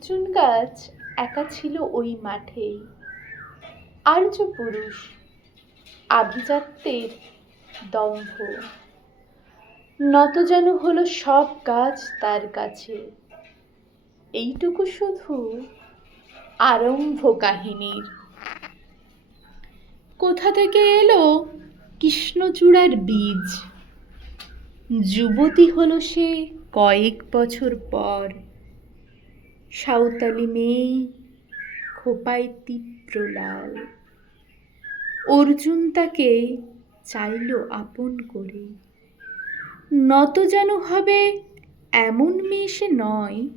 অর্জুন গাছ একা ছিল ওই মাঠেই। আর্য পুরুষ, আভিজাত্যের দম্ভ। নত যেন হলো সব গাছ তার কাছে। এইটুকু শুধু আরম্ভ কাহিনীর। কোথা থেকে এলো কৃষ্ণচূড়ার বীজ? যুবতী হলো সে কয়েক বছর পর। সাঁওতালি মেয়ে, খোপায় তীব্র লাল। অর্জুন তাকে চাইল আপন করে। নত যেন হবে এমন মেয়ে সে নয়,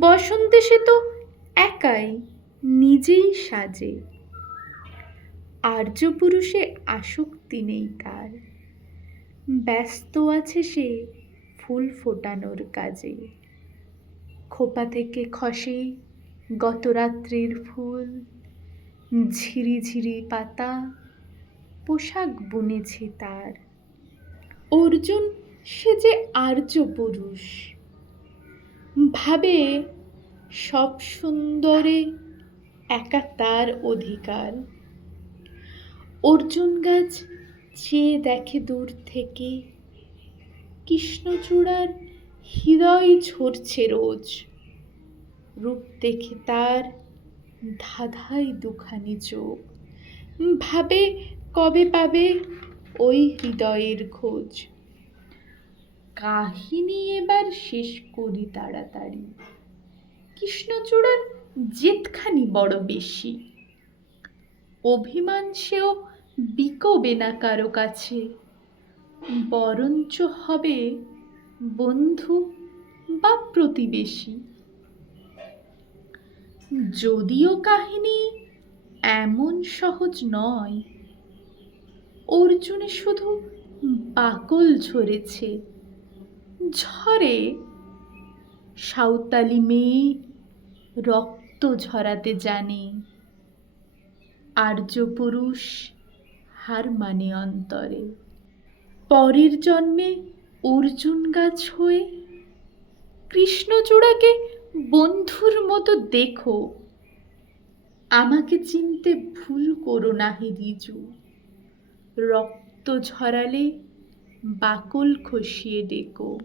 বসন্তে সে তো একাই নিজেই সাজে। আর্য পুরুষে আসক্তি নেই তার, ব্যস্ত আছে সে ফুল ফোটানোর কাজে। খোপা থেকে খসে গত রাত্রির ফুল, ঝিরি ঝিরি পাতা, পোশাক বুনেছে তার। অর্জুন, সে যে আর্য পুরুষ। ভাবে সব সুন্দরে একা তার অধিকার। অর্জুন গাছ চেয়ে দেখে দূর থেকে, কৃষ্ণচূড়ার হৃদয় ঝরছে রোজ। রূপ দেখে তার ধাঁধাই দুখানি চোখ। ভাবে কবে পাবে ওই হৃদয়ের খোঁজ। কাহিনী এবার শেষ করি তাড়াতাড়ি। কৃষ্ণচূড়ার জেদখানি বড় বেশি। অভিমান সেও বিকোবে না কারও কাছে। বরঞ্চ হবে বন্ধু বা প্রতিবেশী। যদিও কাহিনী এমন সহজ নয়, অর্জুনে শুধু বাকল ঝরেছে। ঝরে সাঁওতালি মেয়ে রক্ত ঝরাতে জানে। আর্য পুরুষ হার মানে অন্তরে। পরের জন্মে অর্জুন গাছ হয়ে কৃষ্ণচূড়াকে বন্ধুর মতো দেখো। আমাকে চিনতে ভুল করো না হে রিজু। রক্ত ঝরালে বাকল খসিয়ে ডেকো।